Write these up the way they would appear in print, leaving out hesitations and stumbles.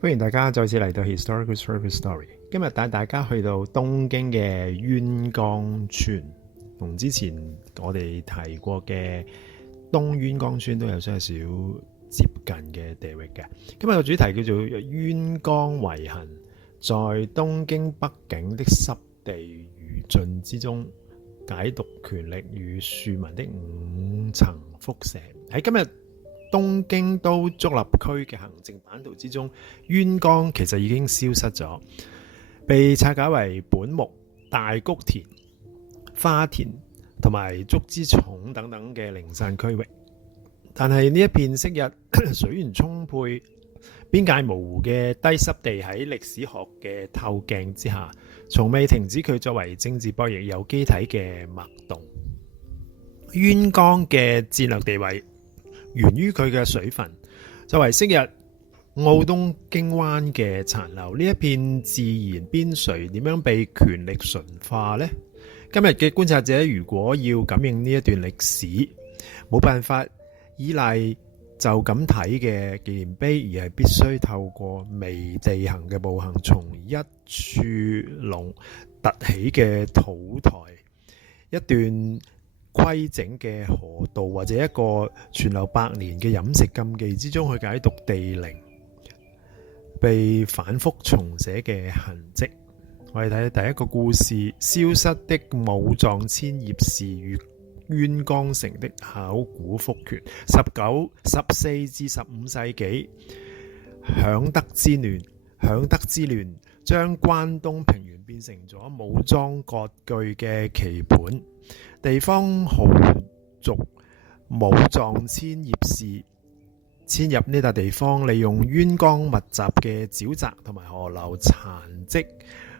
歡迎大家再次嚟到 Historical Story。今日帶大家去到東京嘅淵江村，同之前我哋提過嘅東淵江村都有些少接近嘅地域嘅。今日嘅主題叫做淵江遺痕，在東京北境的濕地餘燼之中，解讀權力與庶民的五層輻射。喺今日東京都足立區嘅行政版圖之中，淵江其實已經消失咗，被拆解為本木、大谷田、花田同埋竹之塚等等嘅零散區域。但係呢一片昔日水源充沛、邊界模糊嘅低濕地，喺歷史學嘅透鏡之下，從未停止佢作為政治博弈有機體嘅脈動。淵江嘅戰略地位源於佢嘅水分，作為昔日澳東京灣嘅殘留，呢一片自然邊陲點樣被權力馴化呢？今日嘅觀察者如果要感應呢一段歷史，冇辦法依賴就咁睇嘅紀念碑，而係必須透過微地形嘅步行，從一處隆突起嘅土台，一段規整嘅河道，或者一個存留百年嘅飲食禁忌之中，去解讀地靈被反覆重寫嘅痕跡。我哋睇第一個故事：消失的武藏千葉氏與淵江城的考古復權。14至15世紀，響德之亂將關東平原變成咗武裝割據嘅棋盤。地方豪族武藏千葉氏遷入呢笪地方，利用淵江密集嘅沼澤同埋河流殘跡，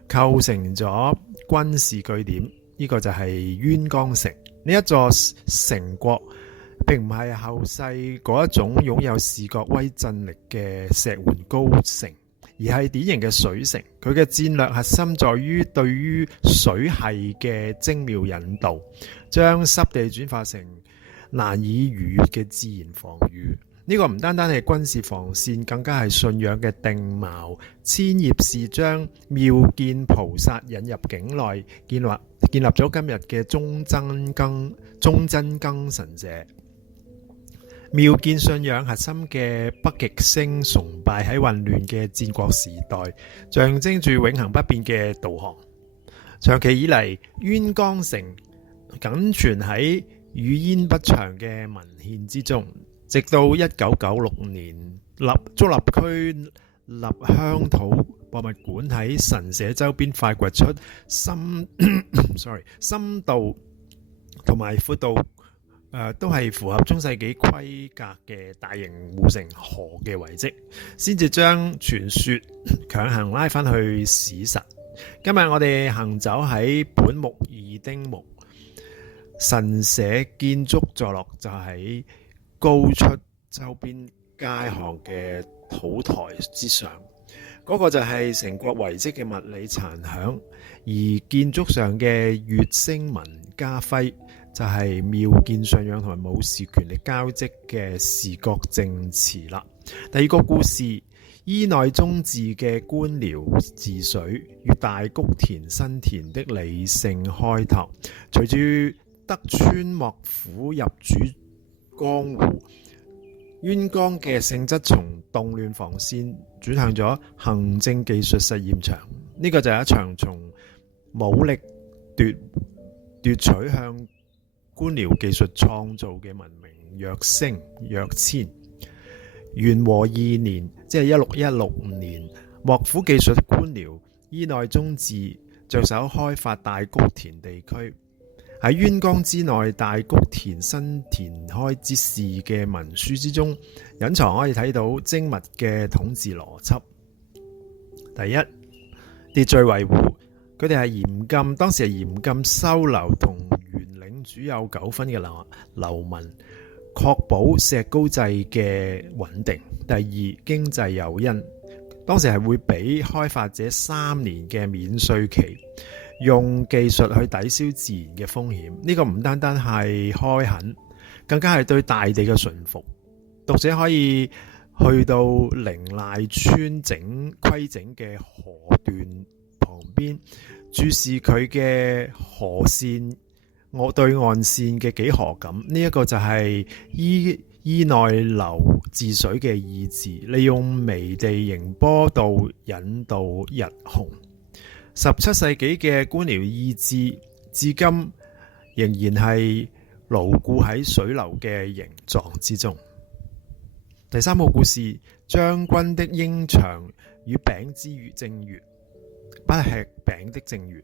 構成咗軍事據點。呢個就係淵江城。呢一座城國並唔係後世嗰一種擁有視覺威震力嘅石垣高城，而係典型嘅水城。佢嘅戰略核心在於對於水系嘅精妙引導，將濕地轉化成難以逾越嘅自然防禦。呢個唔單單係軍事防線，更加係信仰嘅定錨。千葉氏將妙見菩薩引入境內，建立咗今日嘅忠真更神社。妙見信仰核心嘅北極星崇拜喺混亂嘅戰國時代，象徵住永恆不變嘅導航。長期以嚟，淵江城僅存喺語焉不詳嘅文獻之中，直到1996年足立區立鄉土博物館喺神社周邊發掘出深度同埋闊度都係符合中世紀規格嘅大型護城河嘅遺跡，先至將傳說強行拉返去史實。今日我哋行走喺本木二丁目神社建築坐落，就喺高出周邊街巷嘅土台之上，嗰個就係城國遺跡嘅物理殘響，而建築上嘅月星紋家徽就係妙見信仰同埋武士權力交織嘅視覺證詞啦。第二個故事：伊內宗治嘅官僚治水與大谷田新田的理性開拓。隨住德川幕府入主江戶，淵江嘅性質從動亂防線轉向咗行政技術實驗場。呢個就係一場從武力奪取向官僚技術創造嘅文明躍遷。元和2年，即係1616年，幕府技術官僚伊內宗治着手開發大谷田地區。喺淵江之內，大谷田新田開之士嘅文書之中，隱藏可以睇到精密嘅統治邏輯。第一，秩序維護，佢哋係當時係嚴禁收留同原領主有糾紛嘅流民，確保石膏制嘅穩定。第二，經濟誘因，當時係會俾開發者3年嘅免稅期，用技術去抵消自然嘅風險。呢個唔單單係開墾，更加係對大地嘅馴服。讀者可以去到靈賴村規整嘅河段旁邊，注視佢嘅河線對岸線嘅幾何感。呢一個就係伊內流治水嘅意志，利用微地形波道引導日紅。17世紀嘅官僚意志至今仍然係牢固喺水流嘅形狀之中。第3個故事，將軍的鷹翔與餅之正月，不吃餅的正月。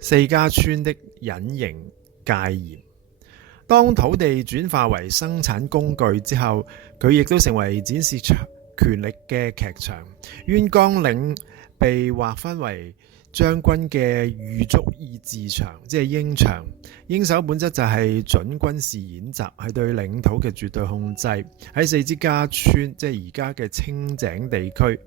四家村的隱形戒嚴。當土地轉化為生產工具之後，佢亦都成為展示權力嘅劇場。淵江嶺被劃分為將軍嘅御足意志場，即係鷹場。鷹首本質就係準軍事演習，係對領土嘅絕對控制。喺四之家村，即係而家嘅清井地區，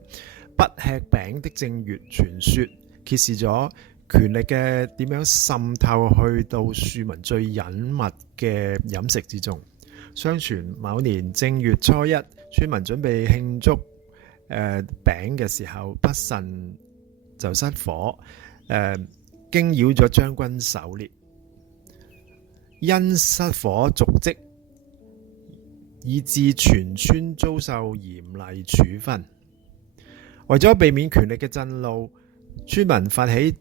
不吃餅的正月傳說，揭示咗權力嘅點樣滲透去到庶民最隱密嘅飲食之中。相傳某年正月初一，村民準備慶祝餅嘅時候，不慎就失火，驚擾咗將軍狩獵，因失火燭跡，以致全村遭受嚴厲處分。為咗避免權力嘅震怒，村民發起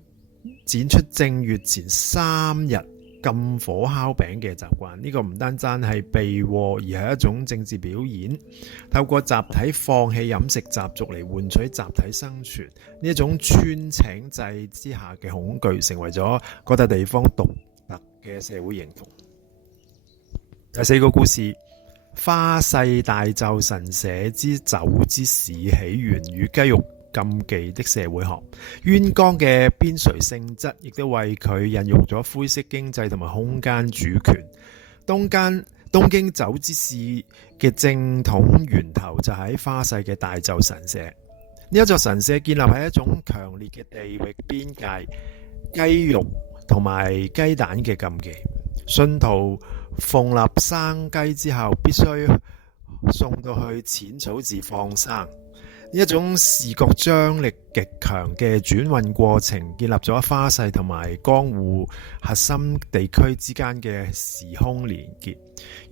展出正月前3日禁火烤餅嘅習慣。呢個唔單單係避禍，而係一種政治表演，透過集體放棄飲食習俗嚟換取集體生存。呢一種村請制之下嘅恐懼，成為咗嗰笪地方獨特嘅社會認同。第4個故事，花世大咒神社之酒之史起源與雞肉禁忌的社會學。淵江嘅邊陲性質亦都為佢孕育咗灰色經濟同埋空間主權。東京酒之史嘅正統源頭就喺花世嘅大咒神社。呢一座神社建立喺一種強烈嘅地域邊界，雞肉同埋雞蛋嘅禁忌。信徒奉立生雞之後，必須送到去淺草寺放生。呢一種視覺張力極強嘅轉運過程，建立咗花世同埋江戶核心地區之間嘅時空連結。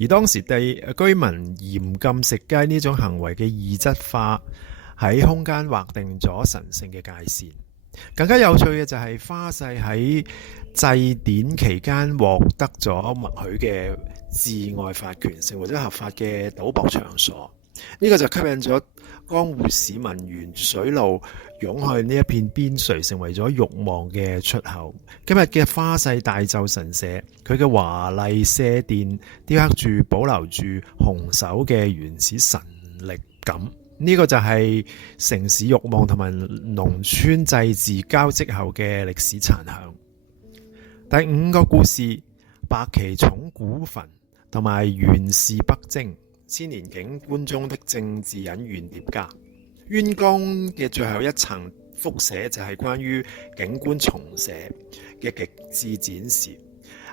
而當時居民嚴禁食雞呢種行為嘅異質化，喺空間劃定咗神聖嘅界線。更加有趣嘅就係花世喺祭典期間獲得咗默許嘅治外法權，成為咗合法嘅賭博場所。呢個就吸引咗江戶市民沿水路湧去呢一片邊陲，成為咗慾望嘅出口。今日嘅花世大咒神社，佢嘅華麗社殿雕刻住保留住紅手嘅原始神力感。呢個就係城市慾望同埋農村祭祀交織後嘅歷史殘響。第5個故事，白旗塚古墳同埋源氏北征。千年景觀中的政治隱喻疊加。淵江嘅最後一層複寫就係關於景觀重寫嘅極致展示。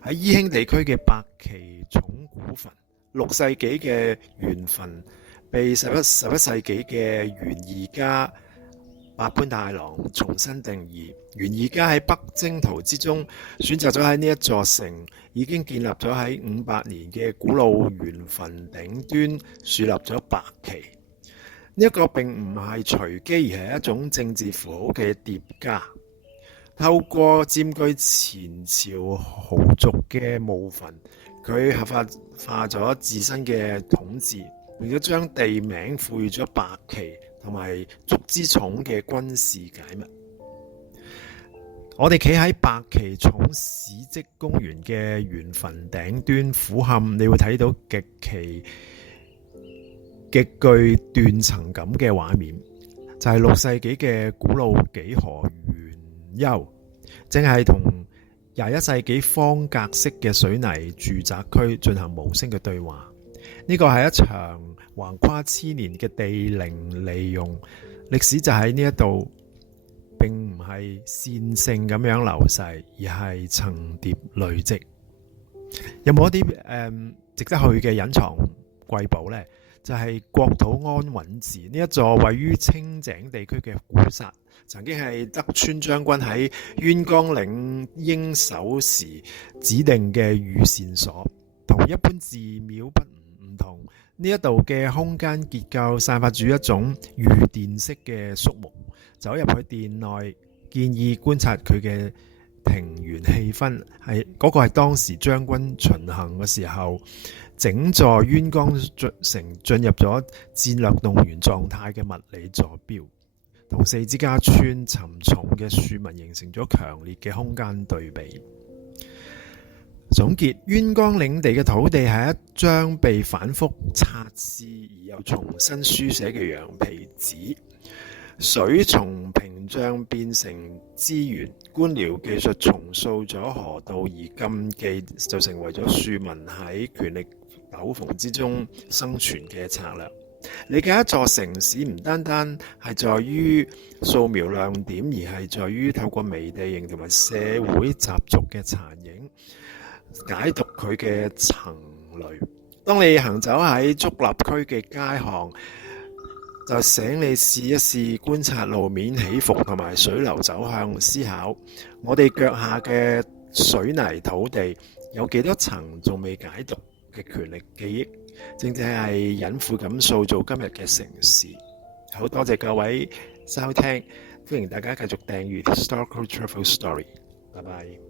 喺伊興地區嘅白旗塚古墳，6世紀嘅原墳被11世紀嘅源義家百般太郎重新定義。源義家喺北征途之中選擇咗喺呢一座城已經建立咗喺500年嘅古老原墳頂端樹立咗白旗。呢一個並唔係隨機，而係一種政治符號嘅疊加。透過佔據前朝豪族嘅墓墳，佢合法化咗自身嘅統治，並且將地名賦予咗白旗同埋竹之塚嘅軍事解密。我哋企喺白旗塚史蹟公園嘅原墳頂端俯瞰，你會睇到極具斷層感嘅畫面，就係6世紀嘅古老幾何圓丘，正係同21世紀方格式嘅水泥住宅區進行無聲嘅對話。呢個係一場橫跨千年嘅地靈利用，歷史就喺呢一度，並唔係線性咁樣流逝，而係層疊累積。有冇一啲值得去嘅隱藏瑰寶呢？就係國土安穩寺。呢一座位於清井地區嘅古剎，曾經係德川將軍喺淵江領英守時指定嘅御膳所，同一般寺廟唔同。呢一度嘅空間結構散發住一種御殿式嘅肅穆。走入去殿內，建議觀察佢嘅庭園氣氛，嗰個係當時將軍巡行嘅時候，整座淵江城進入咗戰略動員狀態嘅物理坐標，同四肢加村沉重嘅樹木形成咗強烈嘅空間對比。總結，淵江領地嘅土地係一張被反覆擦拭而又重新書寫嘅羊皮紙。水從屏障變成資源，官僚技術重塑咗河道，而禁忌就成為咗庶民喺權力斗篷之中生存嘅策略。理解一座城市唔單單係在於掃描亮點，而係在於透過微地形同埋社會習俗嘅殘影，解讀佢嘅層類。當你行走喺竹立區嘅街巷，就請你試一試觀察路面起伏同埋水流走向，思考我哋腳下嘅水泥土地有幾多層仲未解讀嘅權力記憶，正正係隱晦咁塑造今日嘅城市。好多謝各位收聽，歡迎大家繼續訂閱 Historical Travel Story。拜拜。